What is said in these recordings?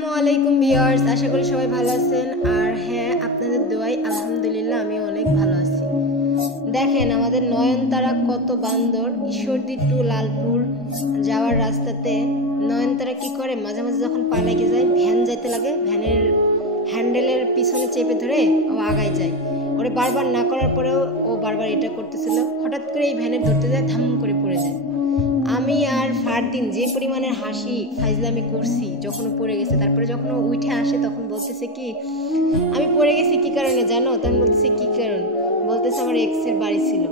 আসসালামু আলাইকুম ভিউয়ার্স, আশা করি সবাই ভালো আছেন। আর হ্যাঁ, আপনাদের দোয়ায় আলহামদুলিল্লাহ আমি অনেক ভালো আছি। দেখেন আমাদের নয়নতারা কত বান্দর। ঈশ্বরদী টু লালপুর যাওয়ার রাস্তাতে নয়নতারা কি করে, মাঝে মাঝে যখন পালাইকে যায়, ভ্যান যাইতে লাগে, ভ্যানের হ্যান্ডেলের পিছনে চেপে ধরে ও আগায় যায়। ওরে বারবার না করার পরেও ও বারবার এটা করতেছিল। হঠাৎ করে এই ভ্যানে ধরতে যায়, ধাম করে পড়ে যায়। আমি আর ফারদিন যে পরিমাণের হাসি ফাইজলামি করছি যখন পড়ে গেছে। তারপরে যখন উঠে আসে তখন বলতেছে কি, আমি পড়ে গেছি কি কারণে জানো? তখন বলতেছে কি কারণ? বলতেছে আমার এক্সের বাড়ি ছিল।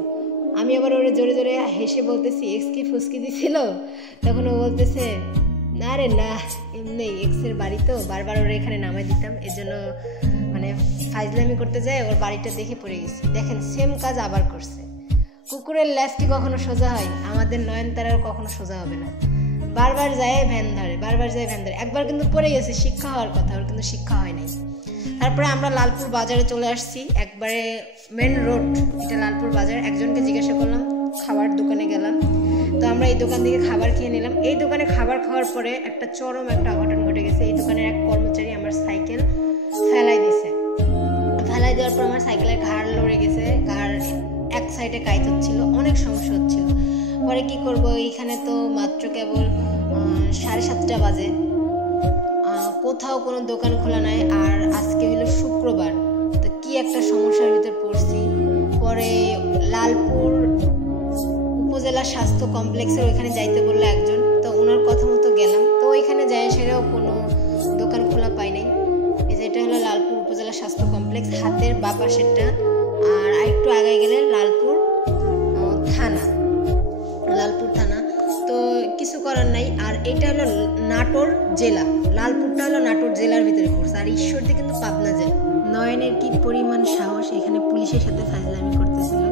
আমি আবার ওরে জোরে জোরে হেসে বলতেছি এক্স কি ফুসকি দিছিল? তখন ও বলতেছে না রে না, এমনি এক্সের বাড়ি তো, বারবার ওরা এখানে নামাই দিতাম, এজন্য মানে ফাইজলামি করতে যায় ওর বাড়িটা দেখে পড়ে গেছি। দেখেন সেম কাজ আবার করছে। কুকুরের ল্যাজ কি কখনো সোজা হয়? আমাদের নয়নতারার কখনো সোজা হবে না। বারবার যায় ভ্যান ধরে, বারবার যায় ভ্যান ধরে। একবার কিন্তু পড়ে গেছে, শিক্ষা হওয়ার কথা, ওর কিন্তু শিক্ষা হয় নাই। তারপরে আমরা লালপুর বাজারে চলে আসছি, একবারে মেন রোড, এটা লালপুর বাজার। একজনকে জিজ্ঞাসা করলাম, খাবার দোকানে গেলাম, তো আমরা এই দোকান থেকে খাবার খেয়ে নিলাম। এই দোকানে খাবার খাওয়ার পরে একটা চরম একটা অঘটন ঘটে গেছে। এই দোকানের এক কর্মচারী আমার সাইকেল ফেলাই দিছে। ফেলাই দেওয়ার পর আমার সাইকেলের ঘাড় লড়ে গেছে, ঘাড় এক সাইডে কাইত হচ্ছিল, অনেক সমস্যা হচ্ছিল। পরে কি করব, এইখানে তো মাত্র কেবল 7:30 বাজে, কোথাও কোনো দোকান খোলা নাই। আর আজকে হলো শুক্রবার, তো কি একটা সমস্যার ভিতর পড়ছি। পরে লালপুর উপজেলা স্বাস্থ্য কমপ্লেক্সের ওইখানে যাইতে বললো একজন, তো ওনার কথা মতো গেলাম। তো ওইখানে যাই সেটাও কোনো দোকান খোলা পাই নাই। এই যে এটা হলো লালপুর উপজেলা স্বাস্থ্য কমপ্লেক্স, হাতের বা পাশেরটা। আর আরেকটু আগে গেলে লালপুর থানা, লালপুর থানা। তো কিছু করার নাই। আর এটা হলো নাটোর জেলা, লালপুরটা হলো নাটোর জেলার ভিতরে পড়ছে। আর ঈশ্বরদী কিন্তু পাবনা জেলা। নয়নের কি পরিমাণ সাহস, এখানে পুলিশের সাথে ফাজলামি করতেছিল।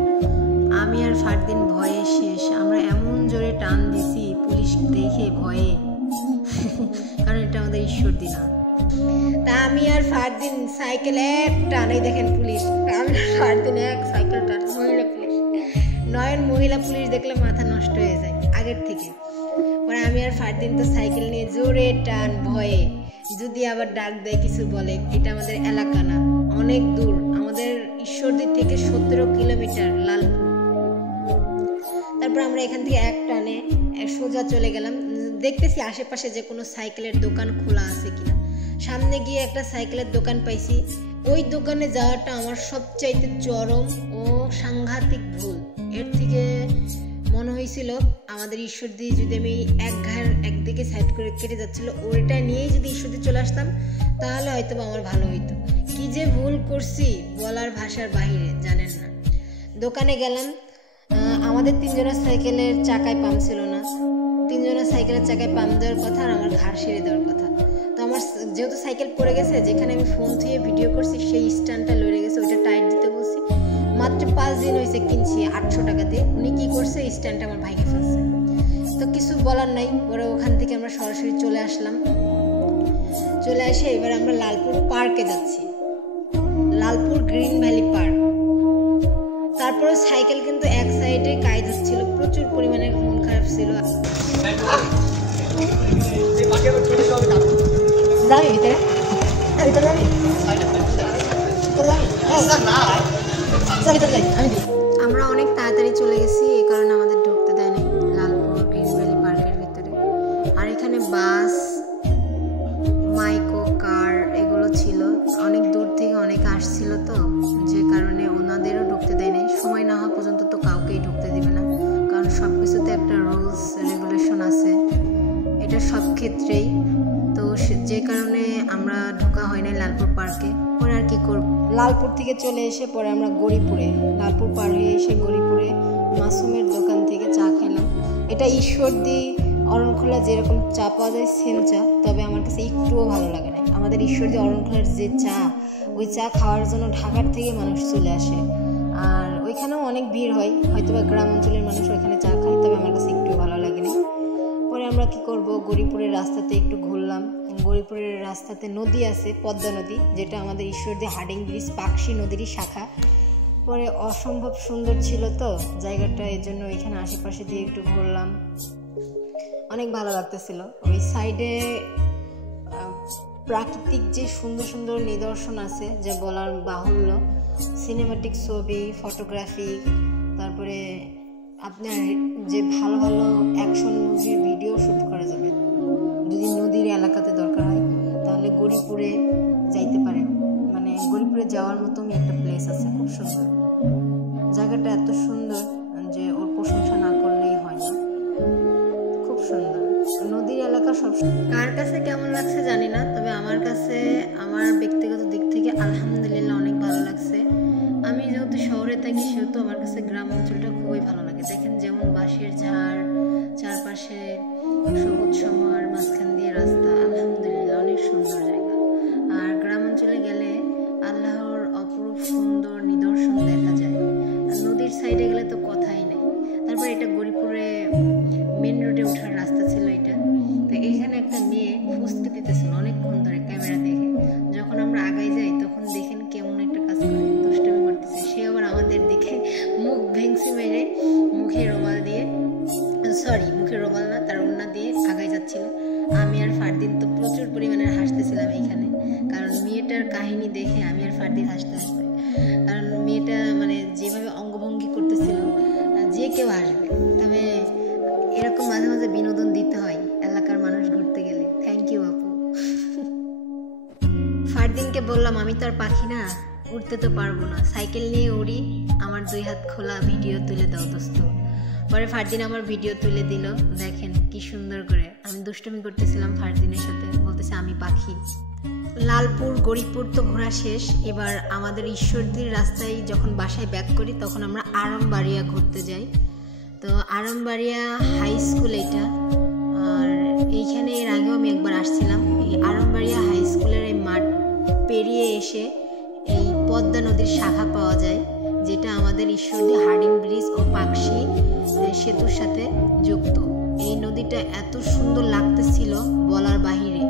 আমি আর ফারদিন ভয়ে শেষ। আমরা এমন জোরে টান দিছি পুলিশ দেখে ভয়ে, কারণ এটা আমাদের ঈশ্বরদী না। তা আমি আর ফারদিন সাইকেল এক টানেই, দেখেন পুলিশ, আমি ফারদিন এক সাইকেল টান। মহিলা পুলিশ, নয়ন মহিলা পুলিশ দেখলে মাথা নষ্ট হয়ে যায় আগের থেকে। পরে আমি আর ফারদিন তো সাইকেল নিয়ে জোরে টান, ভয়ে, যদি আবার ডাক দেয় কিছু বলে। এটা আমাদের এলাকা না, অনেক দূর, আমাদের ঈশ্বরদী থেকে 17 কিলোমিটার লালপুর। তারপর আমরা এখান থেকে এক টানে সোজা চলে গেলাম, দেখতেছি আশেপাশে যে কোনো সাইকেলের দোকান খোলা আছে কিনা। সামনে গিয়ে একটা সাইকেলের দোকান পাইছি। ওই দোকানে যাওয়াটা আমার সবচাইতে চরম ও সাংঘাতিক ভুল। এর থেকে মনে হয়েছিল আমাদের ঈশ্বরদী, যদি আমি একদিকে সাইড করে কেটে যাচ্ছিল, ওইটা নিয়েই যদি ঈশ্বরদী চলে আসতাম তাহলে হয়তো আমার ভালো হইতো। কি যে ভুল করছি বলার ভাষার বাহিরে, জানেন না। দোকানে গেলাম, আমাদের 3 জনের সাইকেলের চাকায় পাম্প ছিল না। 3 জনের সাইকেলের চাকায় পাম্প দেওয়ার কথা আর আমার ঘাড় সেরে দেওয়ার কথা। তো আমার যেহেতু সাইকেল পড়ে গেছে, যেখানে আমি ফোন ধুয়ে ভিডিও করছি সেই স্ট্যান্ডটা লড়ে গেছে, ওইটা টাইট দিতে বলছি। মাত্র 5 দিন হয়েছে কিনছি 800 টাকাতে। উনি কি করছে, স্ট্যান্ডটা আমার ভাইকে ফেলছে। তো কিছু বলার নাই। পরে ওখান থেকে আমরা সরাসরি চলে আসলাম। চলে এসে এবার আমরা লালপুর পার্কে যাচ্ছি, লালপুর গ্রিন ভ্যালি পার্ক। তারপরে সাইকেল কিন্তু এক সাইডে কাজ হচ্ছিল, প্রচুর পরিমাণে মন খারাপ ছিল। আমরা অনেক তাড়াতাড়ি চলে গেছি, এই কারণে আমাদের ঢুকতে দেয় নাই লালপুর গ্রিন ভ্যালি পার্কের ভিতরে। আর এখানে বাস, মাইক্রো কার এগুলো ছিল, অনেক দূর থেকে অনেকে আসছিল, তো যে কারণে ওনাদেরও ঢুকতে দেয় নাই। সময় না হওয়া পর্যন্ত তো কাউকেই ঢুকতে দিবে না, কারণ সব কিছুতে একটা রুলস রেগুলেশন আছে, এটা সব ক্ষেত্রেই। তো যে কারণে আমরা ঢোকা হয় নাই লালপুর পার্কে। পরে আর কি করব, লালপুর থেকে চলে এসে পরে আমরা গড়িপুরে, লালপুর পার হয়ে এসে গড়িপুরে মাসুমের দোকান থেকে চা খেলাম। এটা ঈশ্বরদী অরণখোলা যেরকম চা পাওয়া যায় সেম চা, তবে আমার কাছে একটুও ভালো লাগে না। আমাদের ঈশ্বরদী অরণখোলার যে চা, ওই চা খাওয়ার জন্য ঢাকার থেকে মানুষ চলে আসে। আর ওইখানেও অনেক ভিড় হয়, হয়তোবা গ্রাম অঞ্চলের মানুষ ওইখানে চা খায়, তবে আমার কাছে একটু ভালো লাগেনি। পরে আমরা কি করব, গড়িপুরের রাস্তাতে একটু ঘুরলাম। গড়িপুরের রাস্তাতে নদী আছে, পদ্মা নদী, যেটা আমাদের ঈশ্বরদী হার্ডিং ব্রিজ পাকশি নদীরই শাখা। পরে অসম্ভব সুন্দর ছিল তো জায়গাটা, এর জন্য ওইখানে আশেপাশে দিয়ে একটু ঘুরলাম, অনেক ভালো লাগতেছিল। ওই সাইডে প্রাকৃতিক যে সুন্দর সুন্দর নিদর্শন আছে যে বলার বাহুল্য। সিনেমাটিক ছবি, ফটোগ্রাফি, তারপরে আপনার যে ভালো ভালো অ্যাকশন মুভির ভিডিও শ্যুট করা যাবে। যদি নদীর এলাকাতে দরকার হয় তাহলে গরিপুরে যাইতে পারেন। মানে গরিপুরে যাওয়ার মতনই একটা প্লেস আছে, খুব সুন্দর জায়গাটা, এত সুন্দর যে ওর প্রশংসা না করলেই হয় না, খুব সুন্দর নদীর এলাকা। সব কার কাছে কেমন লাগছে জানি না, তবে আমার কাছে আমার ব্যক্তিগত দিক থেকে আলহামদুলিল্লাহ অনেক ভালো লাগছে। আমি যেহেতু শহরে থাকি সেহেতু আমার কাছে গ্রাম অঞ্চলটা খুবই ভালো লাগে। দেখেন যেমন বাঁশের ঝাড়, চারপাশে সবুজ সমার, মাঝখান দিয়ে রাস্তা, আলহামদুলিল্লাহ অনেক সুন্দর জায়গা। আর গ্রাম অঞ্চলে গেলে আল্লাহর অপরূপ সুন্দর নিদর্শন দেখা যায়। আর নদীর সাইডে গেলে তো কথাই নেই। তারপর এটা গরিপুরে মেন রোডে ওঠার রাস্তা ছিল এটা। তো এইখানে একটা মেয়ে ফুসকে দিতেছিল অনেকক্ষণ ধরে ক্যামেরা দেখে। যখন আমরা আগাই যাই তখন দেখেন কেমন একটা কাজ করে, দুষ্টামি করতেছে। সে আবার আমাদের দিকে মুখ ভেঙসি মেরে মুখে রুমাল না, তার ওড়না দিয়ে আগাই যাচ্ছিল। আমি আর ফারদিন তো প্রচুর পরিমাণে হাসতেছিলাম এইখানে, কারণ মেয়েটার কাহিনী দেখে আমি আর ফারদিন হাসতে, কারণ মেয়েটা মানে যেভাবে অঙ্গভঙ্গি করতেছিল যে কেউ আসবে। তবে এরকম মাঝে মাঝে বিনোদন দিতে হয় এলাকার মানুষ ঘুরতে গেলে। থ্যাংক ইউ আপু। ফারদিনকে বললাম আমি তো আর পাখি না, উঠতে তো পারবো না, সাইকেল নিয়ে উড়ি, আমার 2 হাত খোলা, ভিডিও তুলে দাও দোস্ত। পরে ফারদিন আমার ভিডিও তুলে দিল, দেখেন কি সুন্দর করে। আমি দুষ্টুমি করতেছিলাম ফারদিনের সাথে, বলতেছে আমি পাখি। লালপুর, গরিপুর তো ঘোরা শেষ। এবার আমাদের ঈশ্বরদীর রাস্তায় যখন বাসায় ব্যাক করি তখন আমরা আরামবাড়িয়া ঘুরতে যাই। তো আরামবাড়িয়া হাই স্কুল এটা, আর এইখানে এর আগেও আমি একবার আসছিলাম। এই আরামবাড়িয়া হাই স্কুলের এই মাঠ পেরিয়ে এসে এই পদ্মা নদীর শাখা পাওয়া যায়, যেটা আমাদের ঈশ্বরদী হার্ডিং ব্রিজ ও পাকশি সেতুর সাথে যুক্ত। এই নদীটা এত সুন্দর লাগতেছিল বলার বাহিরে।